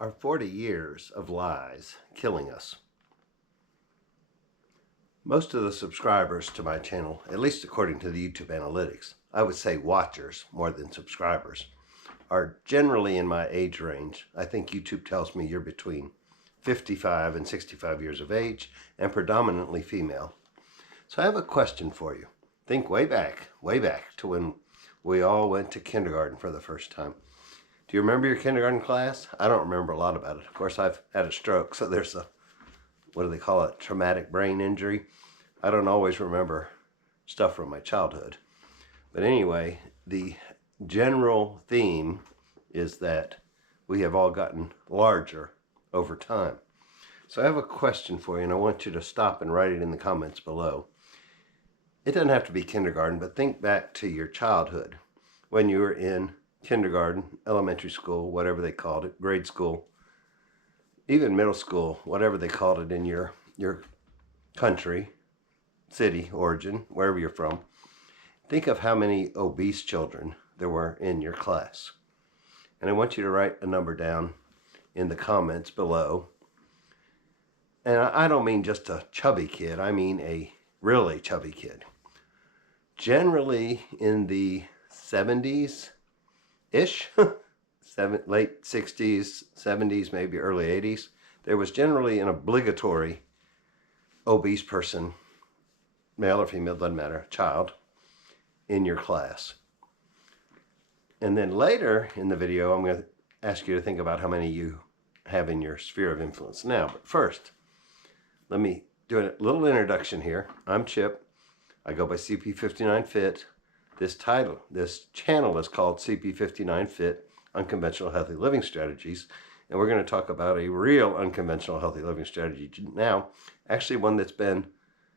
Are 40 years of lies killing us? Most of the subscribers to my channel, at least according to the YouTube analytics, I would say watchers more than subscribers, are generally in my age range. I think YouTube tells me you're between 55 and 65 years of age and predominantly female. So I have a question for you. Think way back to when we all went to kindergarten for the first time. Do you remember your kindergarten class? I don't remember a lot about it. Of course, I've had a stroke, so there's a, what do they call it, traumatic brain injury. I don't always remember stuff from my childhood. But anyway, the general theme is that we have all gotten larger over time. So I have a question for you, and I want you to stop and write it in the comments below. It doesn't have to be kindergarten, but think back to your childhood when you were in kindergarten, elementary school, whatever they called it, grade school, even middle school, whatever they called it in your country, city, origin, wherever you're from. Think of how many obese children there were in your class. And I want you to write a number down in the comments below. And I don't mean just a chubby kid, I mean a really chubby kid. Generally in the 70s, ish, late 60s, 70s, maybe early 80s, there was generally an obligatory obese person, male or female, doesn't matter, child, in your class. And then later in the video, I'm going to ask you to think about how many you have in your sphere of influence now. But first, let me do a little introduction here. I'm Chip. I go by CP59Fit. This channel is called CP59Fit, Unconventional Healthy Living Strategies, and we're going to talk about a real unconventional healthy living strategy now, actually one that's been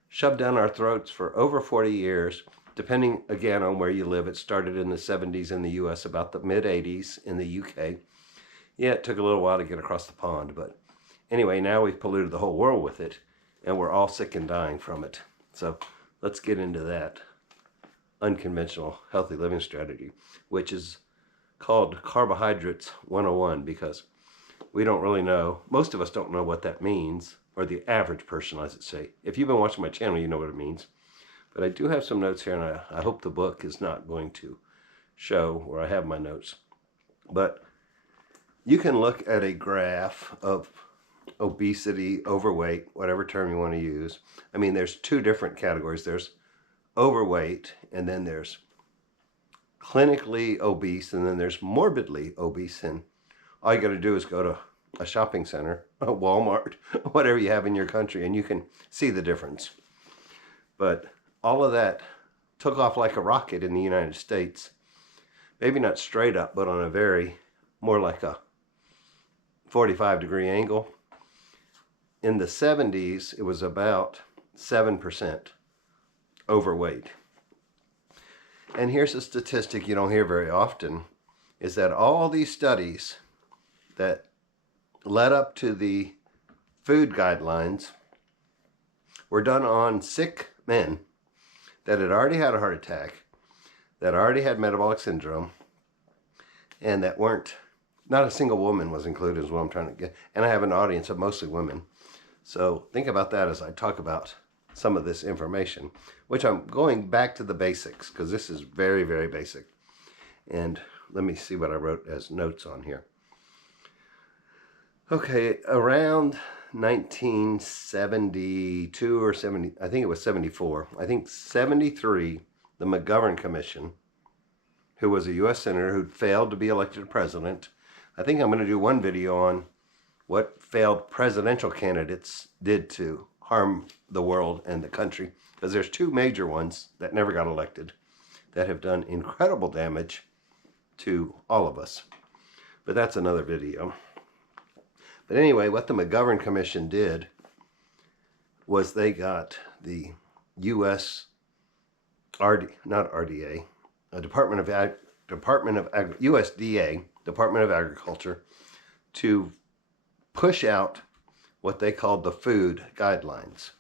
shoved down our throats for over 40 years, depending again on where you live. It started in the 70s in the US, about the mid-80s in the UK. Yeah, it took a little while to get across the pond, but anyway, now we've polluted the whole world with it, and we're all sick and dying from it. So let's get into that unconventional healthy living strategy, which is called Carbohydrates 101, because we don't really know, most of us don't know what that means, or the average person, I should say. If you've been watching my channel, you know what it means. But I do have some notes here, and I hope the book is not going to show where I have my notes. But you can look at a graph of obesity, overweight, whatever term you want to use. I mean, there's two different categories. There's overweight, and then there's clinically obese, and then there's morbidly obese. And all you got to do is go to a shopping center, a Walmart, whatever you have in your country, and you can see the difference. But all of that took off like a rocket in the United States. Maybe not straight up, but on a very, more like a 45-degree angle. In the 70s, it was about 7% overweight. And here's a statistic you don't hear very often, is that all these studies that led up to the food guidelines were done on sick men that had already had a heart attack, that already had metabolic syndrome, and that weren't, not a single woman was included is what I'm trying to get. And I have an audience of mostly women. So think about that as I talk about some of this information, which I'm going back to the basics, because this is very, very basic. And let me see what I wrote as notes on here. Okay, around 1972 or 70, I think it was 74, I think 73, the McGovern Commission, who was a U.S. senator who failed to be elected president. I think I'm going to do one video on what failed presidential candidates did to harm the world and the country, because there's two major ones that never got elected that have done incredible damage to all of us. But that's another video. But anyway, what the McGovern Commission did was they got the U.S. USDA, Department of Agriculture, to push out what they called the food guidelines.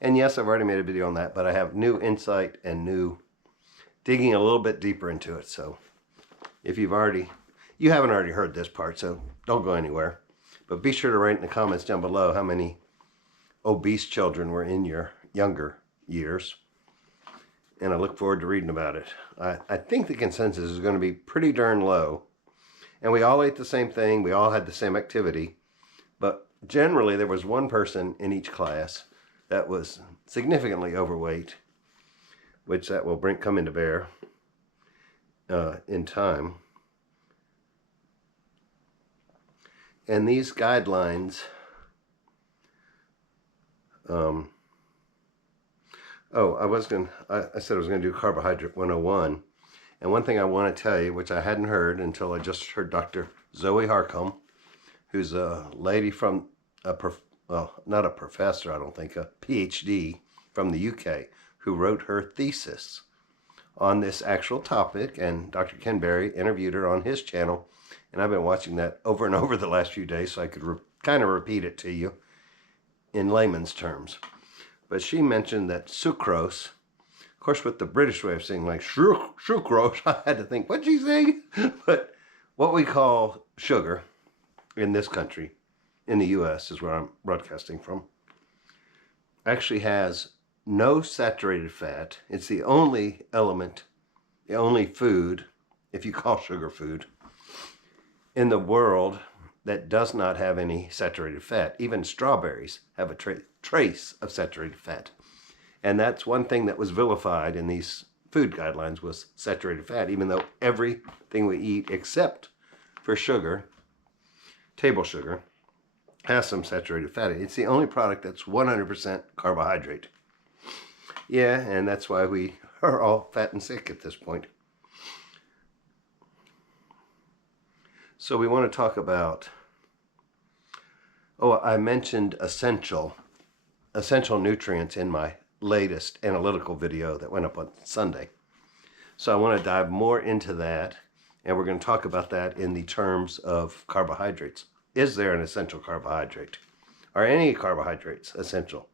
And yes, I've already made a video on that, but I have new insight and new digging a little bit deeper into it. So if you haven't already heard this part, so don't go anywhere. But be sure to write in the comments down below how many obese children were in your younger years. And I look forward to reading about it. I think the consensus is going to be pretty darn low. And we all ate the same thing. We all had the same activity. But generally, there was one person in each class that was significantly overweight, which that will come into bear in time. And these guidelines, I said I was going to do Carbohydrate 101. And one thing I want to tell you, which I hadn't heard until I just heard Dr. Zoe Harcombe, who's a lady from, not a professor, I don't think, a PhD from the UK, who wrote her thesis on this actual topic. And Dr. Ken Berry interviewed her on his channel. And I've been watching that over and over the last few days, so I could kind of repeat it to you in layman's terms. But she mentioned that sucrose, of course with the British way of saying like sucrose, I had to think, what'd she say? But what we call sugar in this country, in the US is where I'm broadcasting from, actually has no saturated fat. It's the only element, the only food, if you call sugar food, in the world that does not have any saturated fat. Even strawberries have a trace of saturated fat. And that's one thing that was vilified in these food guidelines, was saturated fat, even though everything we eat except for sugar, table sugar, has some saturated fat. It's the only product that's 100% carbohydrate. Yeah, and that's why we are all fat and sick at this point. So we want to talk about, I mentioned essential nutrients in my latest analytical video that went up on Sunday. So I want to dive more into that, and we're going to talk about that in the terms of carbohydrates. Is there an essential carbohydrate? Are any carbohydrates essential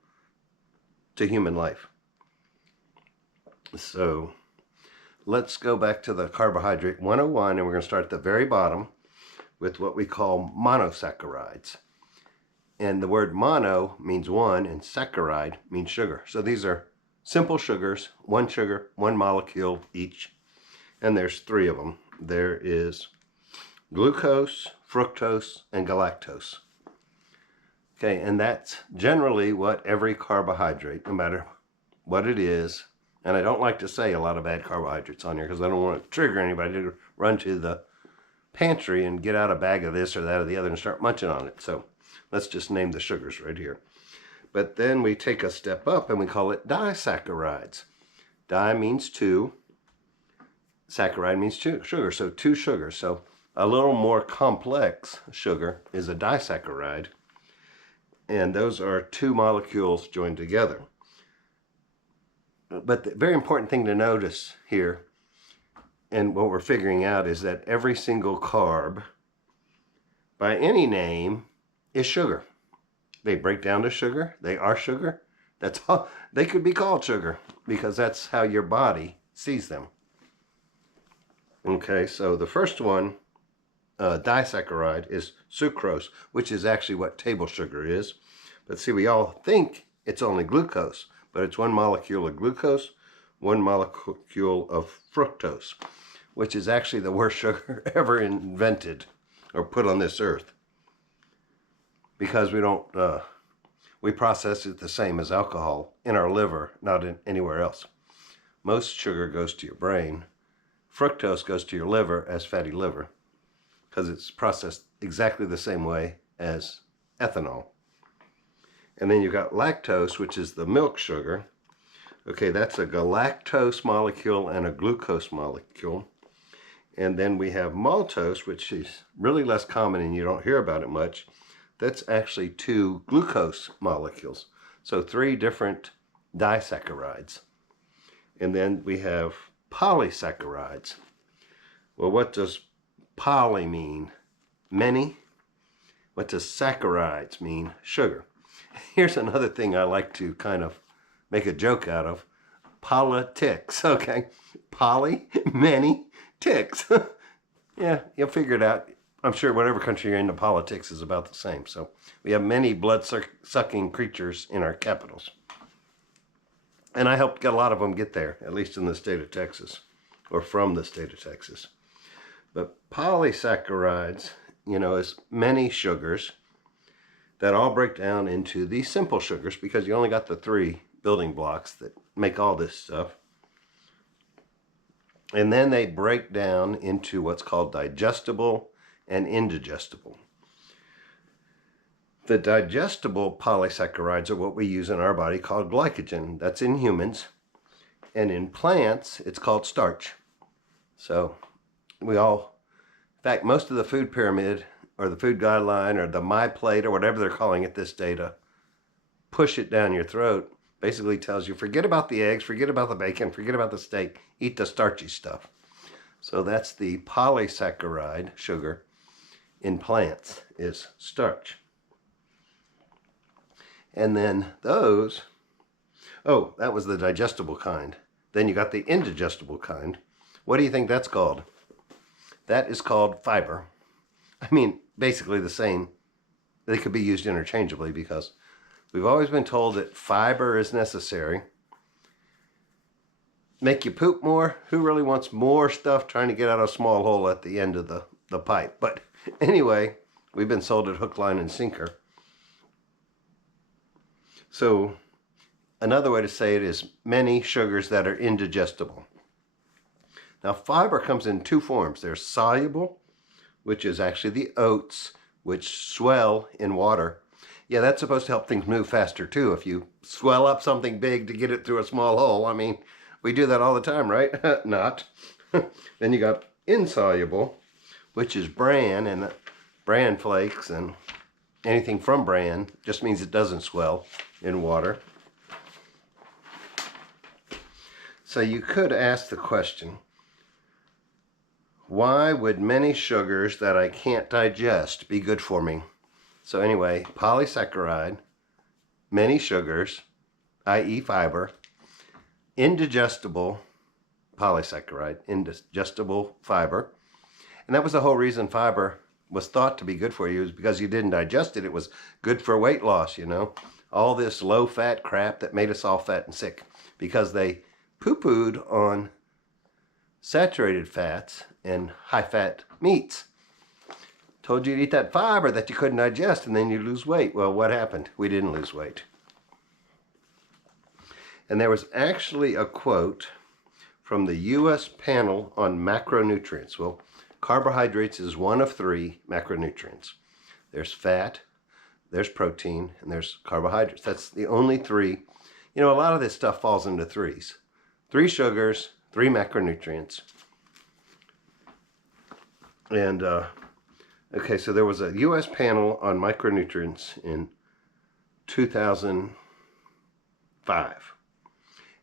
to human life? So let's go back to the Carbohydrate 101, and we're going to start at the very bottom with what we call monosaccharides. And the word mono means one, and saccharide means sugar. So these are simple sugars, one molecule each. And there's three of them. There is glucose, fructose, and galactose. Okay, and that's generally what every carbohydrate, no matter what it is, and I don't like to say a lot of bad carbohydrates on here because I don't want to trigger anybody to run to the pantry and get out a bag of this or that or the other and start munching on it. So let's just name the sugars right here. But then we take a step up and we call it disaccharides. Di means two. Saccharide means two sugar. So two sugars. So a little more complex sugar is a disaccharide. And those are two molecules joined together. But the very important thing to notice here, and what we're figuring out, is that every single carb, by any name, is sugar. They break down to sugar. They are sugar. That's all. They could be called sugar because that's how your body sees them. Okay, so the first one, disaccharide, is sucrose, which is actually what table sugar is. But see, we all think it's only glucose, but it's one molecule of glucose, one molecule of fructose, which is actually the worst sugar ever invented or put on this earth. Because we process it the same as alcohol in our liver, not anywhere else. Most sugar goes to your brain. Fructose goes to your liver as fatty liver because it's processed exactly the same way as ethanol. And then you've got lactose, which is the milk sugar. Okay, that's a galactose molecule and a glucose molecule. And then we have maltose, which is really less common and you don't hear about it much. That's actually two glucose molecules. So three different disaccharides. And then we have polysaccharides. Well, what does poly mean? Many. What does saccharides mean? Sugar. Here's another thing I like to kind of make a joke out of. Politics, okay? Poly, many, ticks. Yeah, you'll figure it out. I'm sure whatever country you're in, the politics is about the same. So we have many blood-sucking creatures in our capitals. And I helped get a lot of them get there, at least in the state of Texas, or from the state of Texas. But polysaccharides, is many sugars that all break down into these simple sugars, because you only got the 3 building blocks that make all this stuff. And then they break down into what's called digestible and indigestible. The digestible polysaccharides are what we use in our body, called glycogen. That's in humans. And in plants, it's called starch. So in fact, most of the food pyramid or the food guideline or the My Plate or whatever they're calling it, this data, push it down your throat, basically tells you, forget about the eggs, forget about the bacon, forget about the steak, eat the starchy stuff. So that's the polysaccharide sugar in plants, is starch. And then those, that was the digestible kind. Then you got the indigestible kind. What do you think that's called? That is called fiber. I mean, basically the same. They could be used interchangeably, because we've always been told that fiber is necessary. Make you poop more? Who really wants more stuff trying to get out a small hole at the end of the pipe? But anyway, we've been sold it hook, line, and sinker. So another way to say it is many sugars that are indigestible. Now, fiber comes in 2 forms. There's soluble, which is actually the oats, which swell in water. Yeah, that's supposed to help things move faster too. If you swell up something big to get it through a small hole, I mean, we do that all the time, right? Not. Then you got insoluble, which is bran, and bran flakes and anything from bran just means it doesn't swell in water. So you could ask the question, why would many sugars that I can't digest be good for me? So anyway, polysaccharide, many sugars, i.e. fiber, indigestible polysaccharide, indigestible fiber. And that was the whole reason fiber was thought to be good for you, is because you didn't digest it. It was good for weight loss, all this low-fat crap that made us all fat and sick, because they poo-pooed on saturated fats and high-fat meats. Told you to eat that fiber that you couldn't digest, and then you lose weight. Well, what happened? We didn't lose weight. And there was actually a quote from the U.S. panel on macronutrients. Well, carbohydrates is one of 3 macronutrients. There's fat, there's protein, and there's carbohydrates. That's the only 3. A lot of this stuff falls into 3s. 3 sugars, 3 macronutrients. And, okay, so there was a U.S. panel on micronutrients in 2005.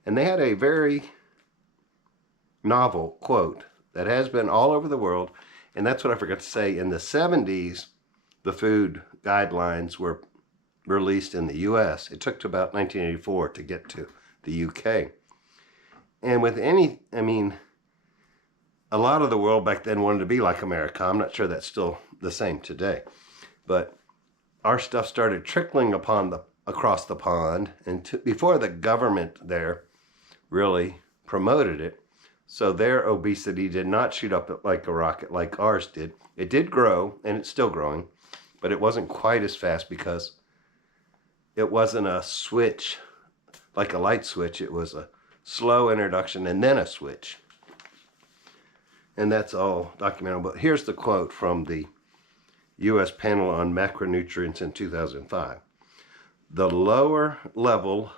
And they had a very novel quote that has been all over the world. And that's what I forgot to say. In the 70s, the food guidelines were released in the U.S. It took to about 1984 to get to the U.K. And with a lot of the world back then wanted to be like America. I'm not sure that's still the same today. But our stuff started trickling across the pond, and before the government there really promoted it. So their obesity did not shoot up like a rocket like ours did. It did grow, and it's still growing, but it wasn't quite as fast, because it wasn't a switch, like a light switch. It was a slow introduction and then a switch. And that's all documented. But here's the quote from the U.S. panel on macronutrients in 2005. The lower level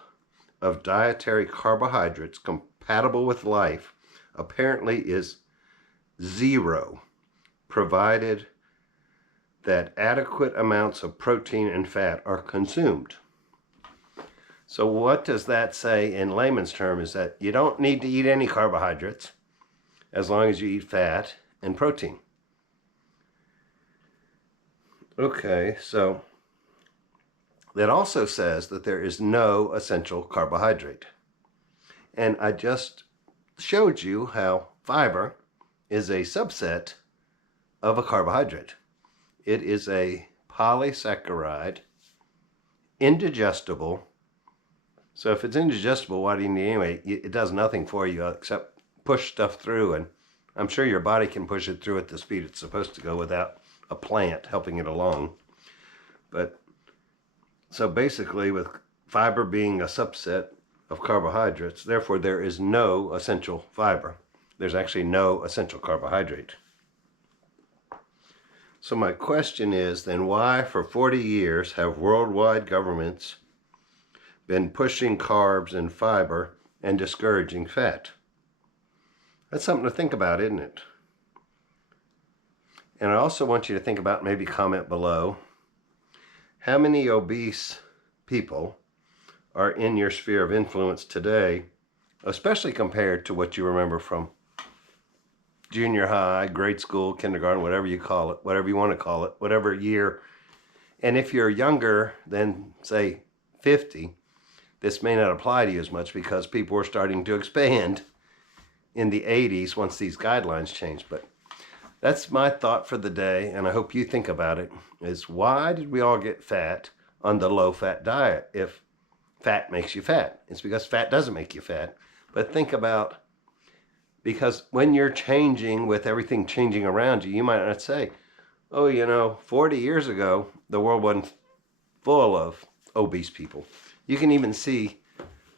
of dietary carbohydrates compatible with life apparently is 0, provided that adequate amounts of protein and fat are consumed. So what does that say in layman's terms? Is that you don't need to eat any carbohydrates as long as you eat fat and protein. Okay, so that also says that there is no essential carbohydrate. And I just showed you how fiber is a subset of a carbohydrate. It is a polysaccharide, indigestible. So if it's indigestible, why do you need it anyway? It does nothing for you except push stuff through, and I'm sure your body can push it through at the speed it's supposed to go without a plant helping it along. But so basically, with fiber being a subset of carbohydrates, therefore there is no essential fiber. There's actually no essential carbohydrate. So my question is then, why for 40 years have worldwide governments been pushing carbs and fiber and discouraging fat? That's something to think about, isn't it? And I also want you to think about, maybe comment below, how many obese people are in your sphere of influence today, especially compared to what you remember from junior high, grade school, kindergarten, whatever you call it, whatever you want to call it, whatever year. And if you're younger than, say, 50, this may not apply to you as much because people were starting to expand in the 80s once these guidelines changed. But that's my thought for the day, and I hope you think about it, is why did we all get fat on the low-fat diet if fat makes you fat? It's because fat doesn't make you fat. But think about, because when you're changing with everything changing around you, you might not say, oh, 40 years ago, the world wasn't full of obese people. You can even see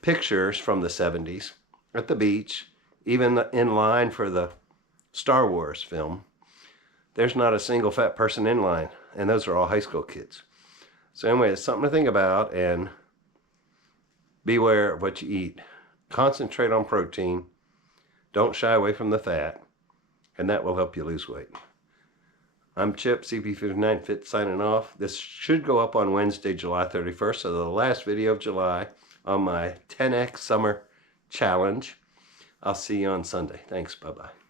pictures from the 70s at the beach, even in line for the Star Wars film. There's not a single fat person in line, and those are all high school kids. So anyway, it's something to think about, and beware of what you eat. Concentrate on protein. Don't shy away from the fat, and that will help you lose weight. I'm Chip, CP59 Fit, signing off. This should go up on Wednesday, July 31st, so the last video of July on my 10X Summer Challenge. I'll see you on Sunday. Thanks. Bye-bye.